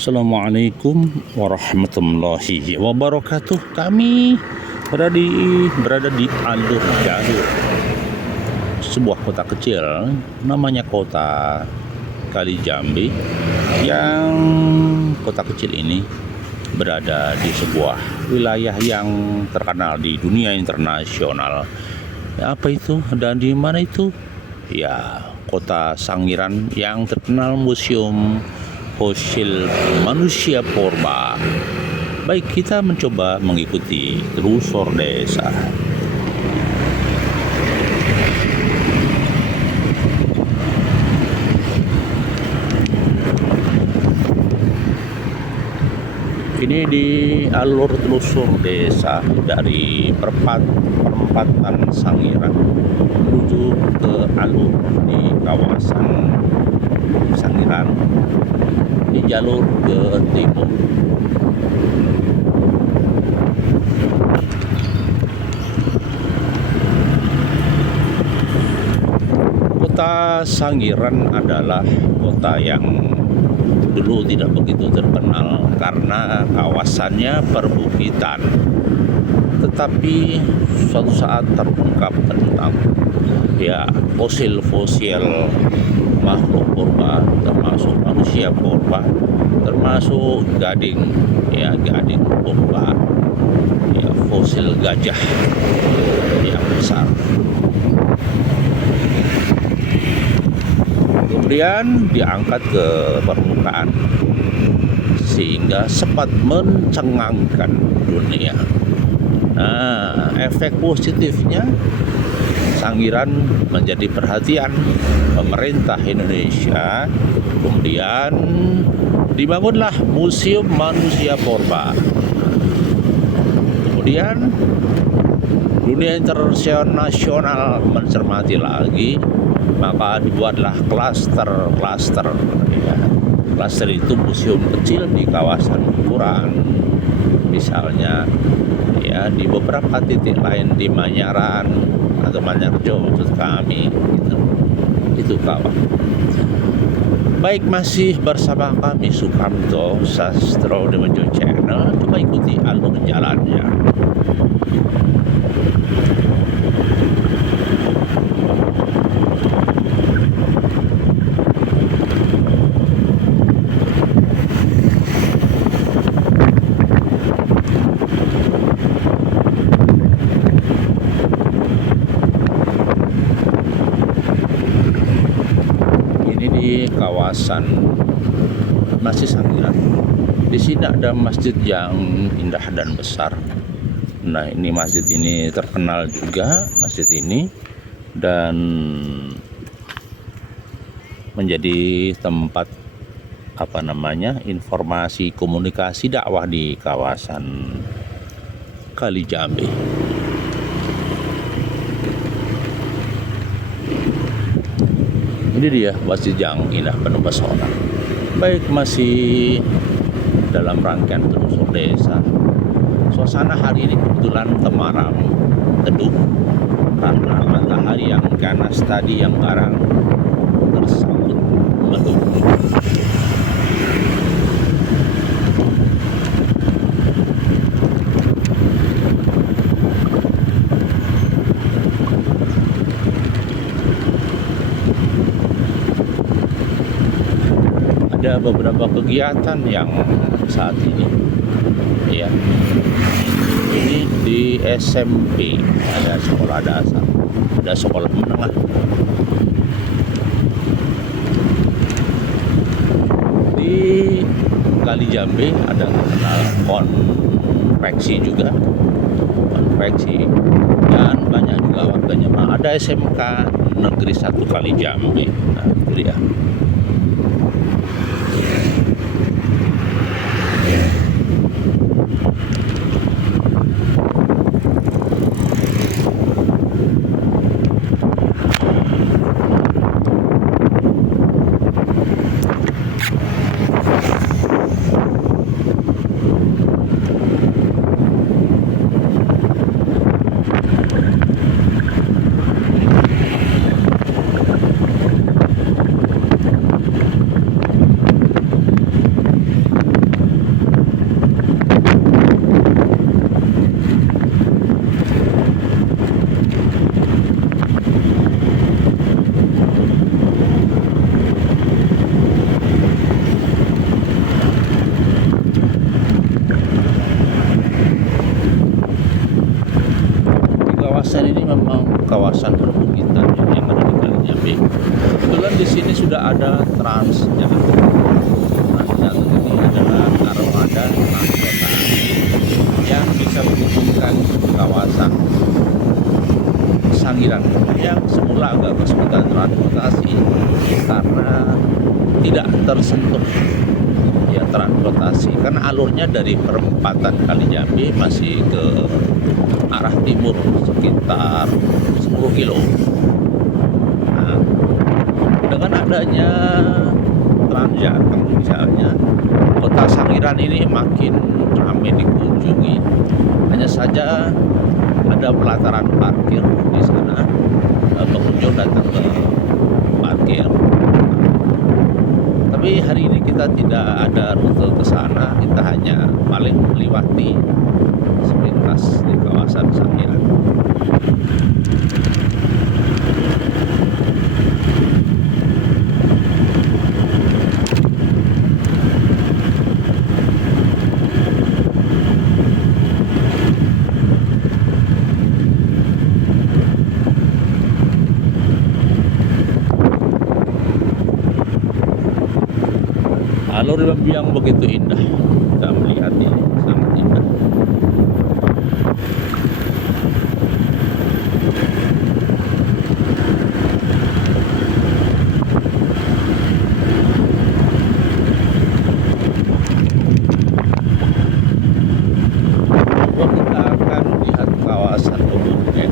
Assalamualaikum warahmatullahi wabarakatuh. Kami berada di alur-jalur sebuah kota kecil namanya kota Kalijambi, yang kota kecil ini berada di sebuah wilayah yang terkenal di dunia internasional. Apa itu dan di mana itu? Ya, kota Sangiran yang terkenal museum fosil manusia purba. Baik, kita mencoba mengikuti telusur desa. Ini di alur telusur desa dari perempatan Sangiran menuju ke alur di kawasan Sangiran di jalur ke timur. Kota Sangiran adalah kota yang dulu tidak begitu terkenal karena kawasannya perbukitan. Tetapi suatu saat terungkap tentang fosil-fosil makhluk purba, termasuk manusia purba, termasuk gading purba, fosil gajah yang besar. Kemudian diangkat ke permukaan sehingga sempat mencengangkan dunia. Nah, efek positifnya Sangiran menjadi perhatian pemerintah Indonesia. Kemudian dibangunlah Museum Manusia Purba. Kemudian dunia internasional mencermati lagi, maka dibuatlah klaster. Klaster itu museum kecil di kawasan Kuran, misalnya di beberapa titik lain di Manyaran atau Manyarjo maksud kami, itu kawan. Baik, masih bersama kami Sukamto Sastro Demejo Channel. Coba ikuti alur jalannya. Di kawasan Masjid Sangiran. Di sini ada masjid yang indah dan besar. Nah, ini masjid ini terkenal juga, masjid ini, dan menjadi tempat informasi komunikasi dakwah di kawasan Kalijambi. Ini dia masjid yang indah penuh pesona. Baik, masih dalam rangkaian telusur desa. Suasana hari ini kebetulan temaram, teduh, karena matahari yang ganas tadi yang barang tersambut mendung. Ada beberapa kegiatan yang saat ini, ini di SMP ada sekolah dasar, ada sekolah menengah, di Kalijambi ada konveksi juga, dan banyak juga warganya. Ada SMK Negeri 1 Kalijambi. Nah, itu dia. kawasan perbukitan yang ada di Kalinyambe. Kebetulan di sini sudah ada Transjakarta. Transjakarta ini adalah armada transportasi yang bisa menghubungkan kawasan Sangiran yang semula agak kesulitan transportasi karena tidak tersentuh ya transportasi, karena alurnya dari perempatan Kalinyambe masih ke arah timur sekitar 10 kilo. Nah, dengan adanya Transjateng misalnya, kota Sangiran ini makin ramai dikunjungi. Hanya saja ada pelataran parkir di sana, pengunjung datang ke parkir. Tapi hari ini kita tidak ada rute ke sana, kita hanya paling melewati sepintas di kawasan Sangiran. Alur yang begitu indah, kita melihat ini sangat indah. Kita akan lihat kawasan umumnya.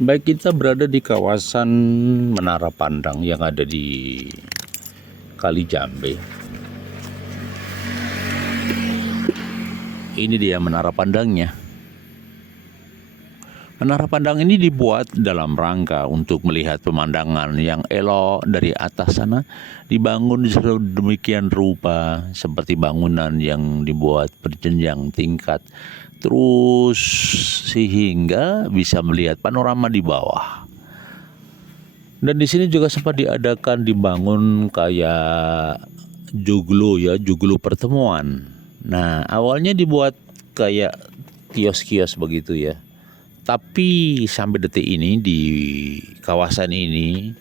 Baik, kita berada di kawasan Menara Pandang yang ada di Kalinyambe. Ini dia Menara Pandangnya. Menara Pandang ini dibuat dalam rangka untuk melihat pemandangan yang elok dari atas sana. Dibangun sedemikian rupa seperti bangunan yang dibuat berjenjang tingkat, terus sehingga bisa melihat panorama di bawah. Dan di sini juga sempat dibangun kayak joglo pertemuan. Nah, awalnya dibuat kayak kios-kios begitu ya. Tapi sampai detik ini di kawasan ini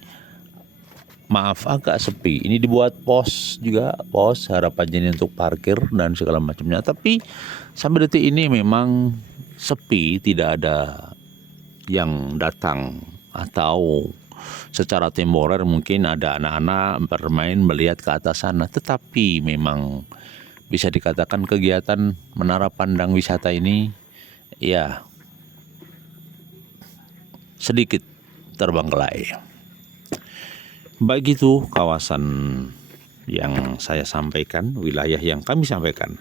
maaf agak sepi. Ini dibuat pos juga, pos harapannya untuk parkir dan segala macamnya. Tapi sampai detik ini memang sepi, tidak ada yang datang, atau secara temporer mungkin ada anak-anak bermain melihat ke atas sana. Tetapi memang bisa dikatakan kegiatan Menara Pandang wisata ini ya sedikit terbengkelai. Baik, itu kawasan yang saya sampaikan, wilayah yang kami sampaikan.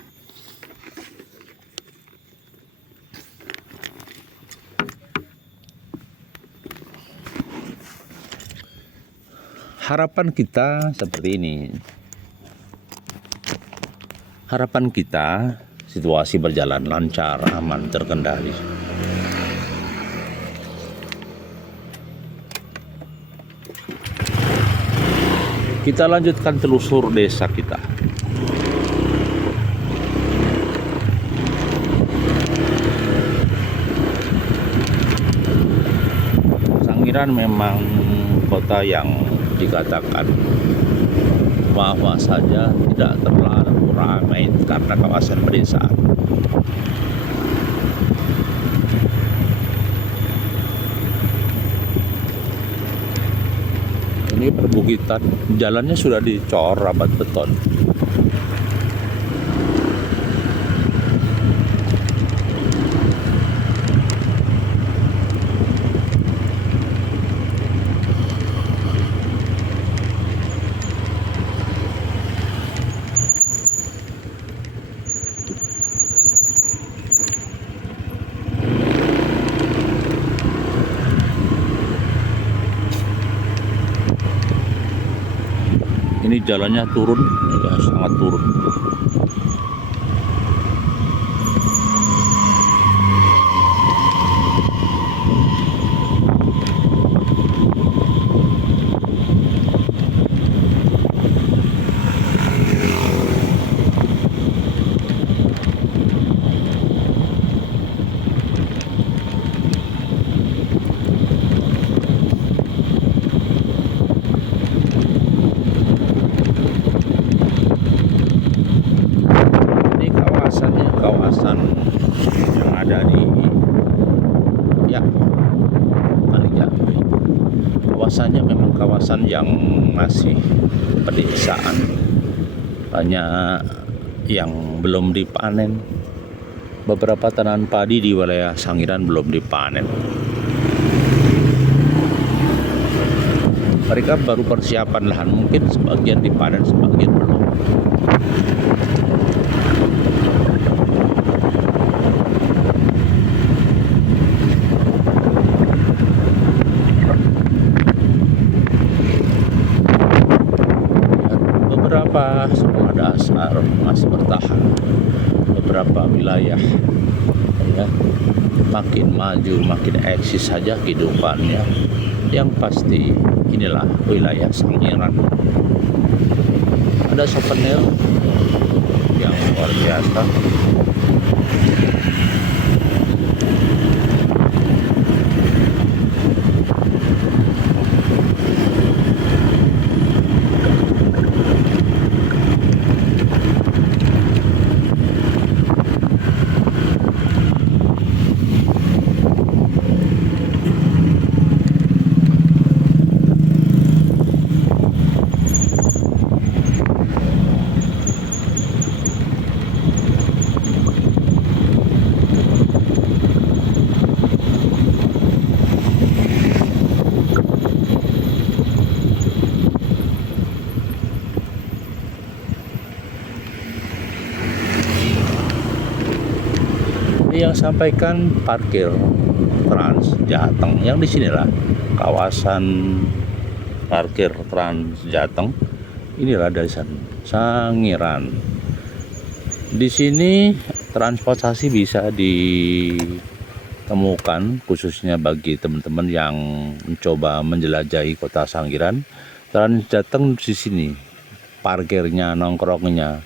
Harapan kita seperti ini. Harapan kita situasi berjalan lancar, aman, terkendali. Kita lanjutkan telusur desa kita. Sangiran memang kota yang dikatakan maaf saja tidak terlalu ramai karena kawasan pedesaan. Ini perbukitan, jalannya sudah dicor rapat beton. ini jalannya turun, ya sangat turun. Kawasan yang ada di Jambi. Kawasannya memang kawasan yang masih pedesaan, banyak yang belum dipanen. Beberapa tanaman padi di wilayah Sangiran belum dipanen. Mereka baru persiapan lahan, mungkin sebagian dipanen, sebagian belum. Beberapa sekolah dasar masih bertahan, beberapa wilayah ya makin maju, makin eksis saja kehidupannya. Yang pasti inilah wilayah Sangiran. Ada souvenir yang luar biasa. Yang sampaikan parkir Trans Jateng, yang di sinilah kawasan parkir Trans Jateng. Inilah dari Sangiran. Di sini transportasi bisa ditemukan, khususnya bagi teman-teman yang mencoba menjelajahi kota Sangiran. Trans Jateng di sini parkirnya, nongkrongnya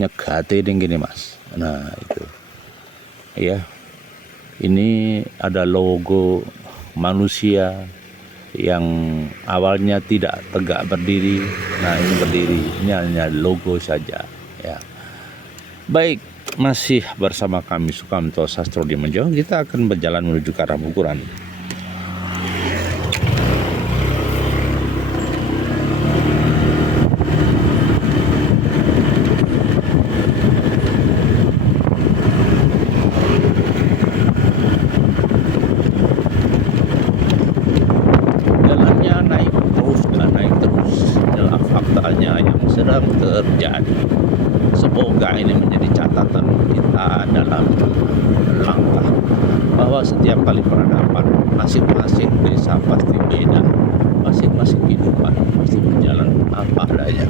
nyegate ding gini Mas. Nah itu ya, ini ada logo manusia yang awalnya tidak tegak berdiri. Nah ini berdiri, ini hanya logo saja ya. Baik, masih bersama kami Sukamto Sastro Dimenjo. Kita akan berjalan menuju ke arah Bukuran. Sedang terjadi. Semoga ini menjadi catatan kita dalam langkah bahwa setiap kali peradaban masing-masing desa pasti beda, masing-masing kehidupan pasti berjalan apa adanya.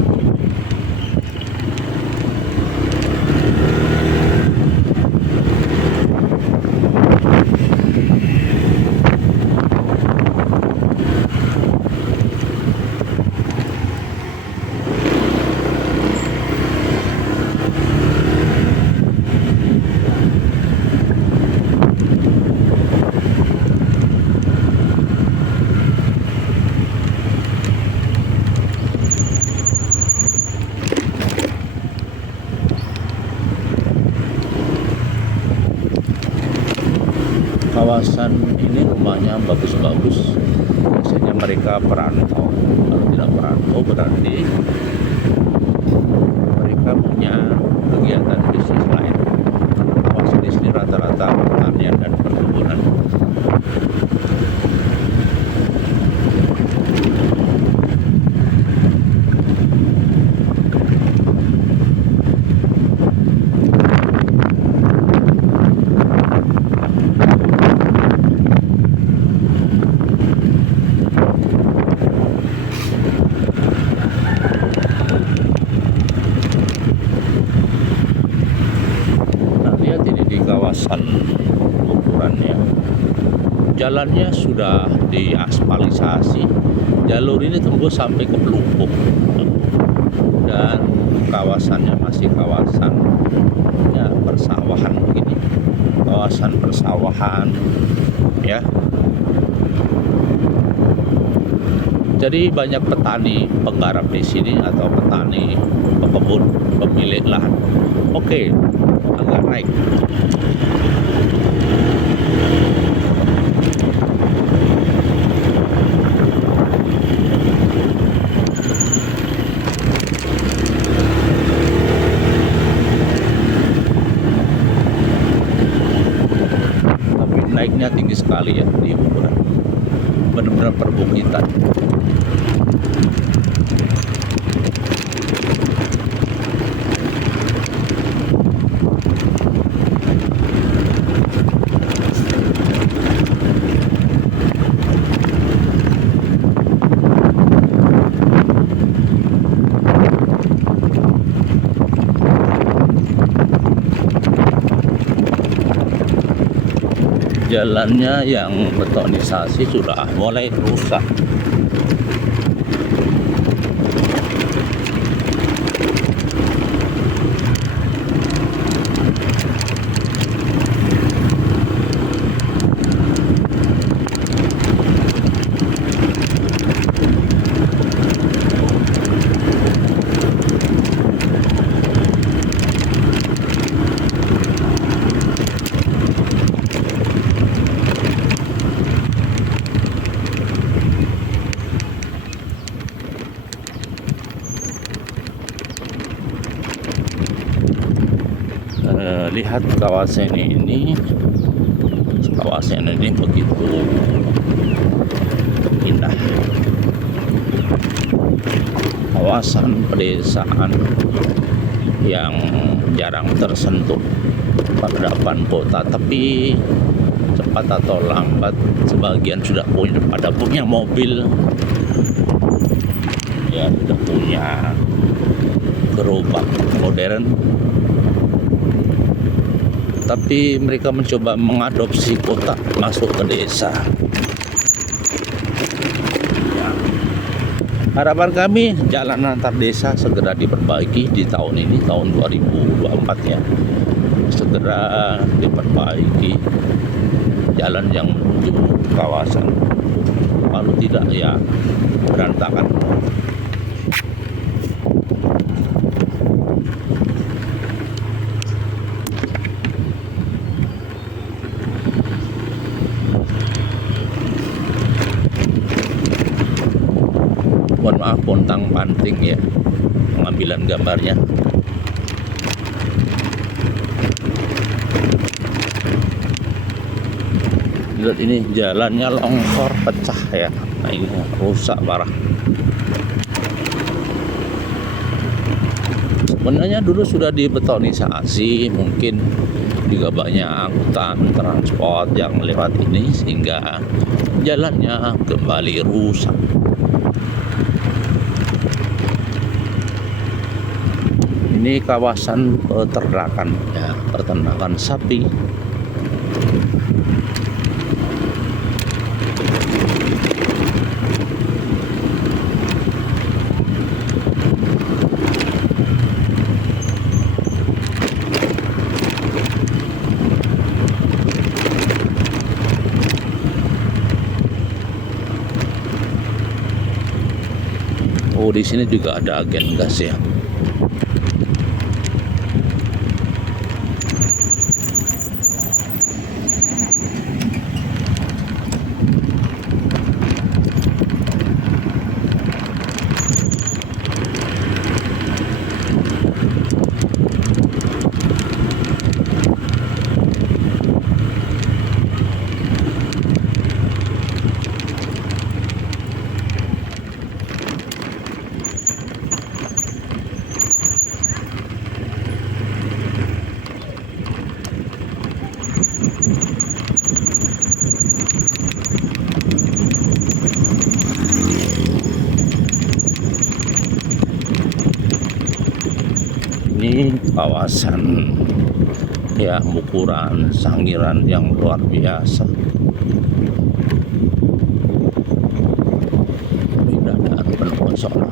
Kawasan ini rumahnya bagus-bagus. Biasanya mereka perantau. Kalau tidak perantau berarti mereka punya kegiatan bisnis lain. Kawasan di sini rata-rata pertanian dan perkebunan. jalannya sudah diaspalisasi, jalur ini tembus sampai ke Pelupuk, dan kawasannya masih kawasan ya persawahan begini, kawasan persawahan ya. Jadi banyak petani penggarap di sini atau petani pekebun pemilik lahan. Oke, agak naik. Tapi naiknya tinggi sekali ya di Buburan. Benar-benar perbukitan. Jalannya yang betonisasi sudah mulai rusak. Lihat kawasan ini begitu indah. Kawasan pedesaan yang jarang tersentuh peradaban kota, tapi cepat atau lambat sebagian sudah punya mobil ya, sudah punya gerobak modern, tapi mereka mencoba mengadopsi kota masuk ke desa. Ya. Harapan kami jalan antar desa segera diperbaiki di tahun ini, tahun 2024 ya. Segera diperbaiki jalan yang menuju kawasan. Kalau tidak ya berantakan. Mohon maaf pontang panting ya pengambilan gambarnya. Lihat ini jalannya longsor pecah ya. Nah ini rusak parah. Sebenarnya dulu sudah dibetonisasi, mungkin juga banyak angkutan transport yang lewat ini sehingga jalannya kembali rusak. Ini kawasan peternakan ya, peternakan sapi. Oh, di sini juga ada agen gas ya. Ini kawasan ya Bukuran, Sangiran yang luar biasa. Indah dan penuh pesona.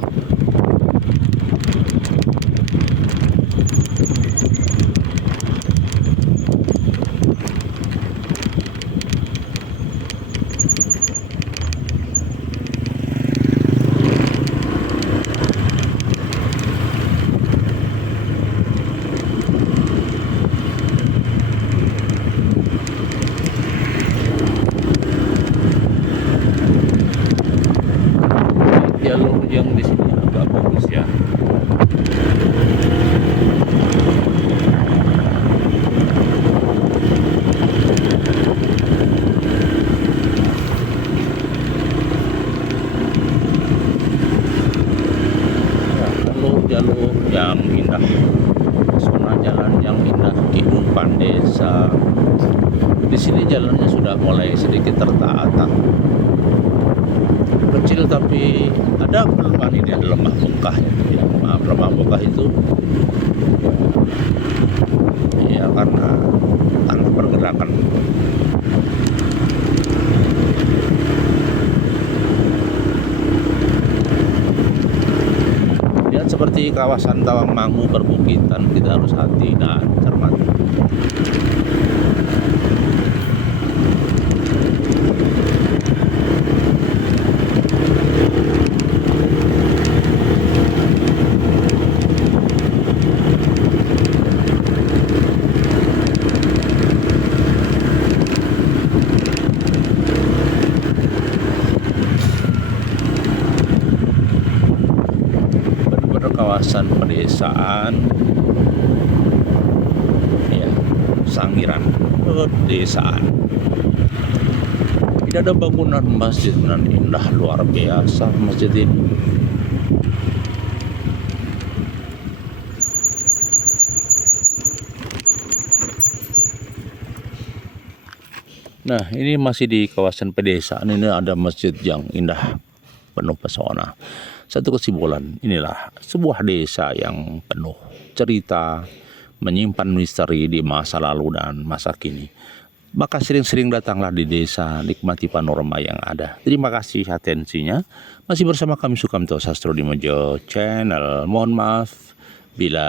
Jalur yang di sini agak bagus ya. Ya, jalur yang indah, zona jalan yang indah, kehidupan desa. Di sini jalannya sudah mulai sedikit tertata, kecil tapi ada kelemahan. Ini ada lemah bengkah ya. Maaf, lemah bengkah itu ya karena tanah pergerakan. Lihat seperti kawasan Tawangmangu perbukitan, kita harus hati dan cermat. Kawasan pedesaan ya, Sangiran pedesaan. Tidak ada bangunan masjid nan indah luar biasa masjid ini. Nah, ini masih di kawasan pedesaan. Ini ada masjid yang indah penuh pesona. Satu kesimpulan, inilah sebuah desa yang penuh cerita, menyimpan misteri di masa lalu dan masa kini. Maka sering-sering datanglah di desa, nikmati panorama yang ada. Terima kasih atensinya. Masih bersama kami Sukamto Sastro di Mojo Channel. Mohon maaf bila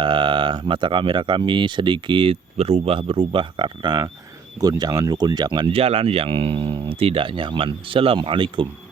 mata kamera kami sedikit berubah-berubah karena gonjangan jalan yang tidak nyaman. Assalamualaikum.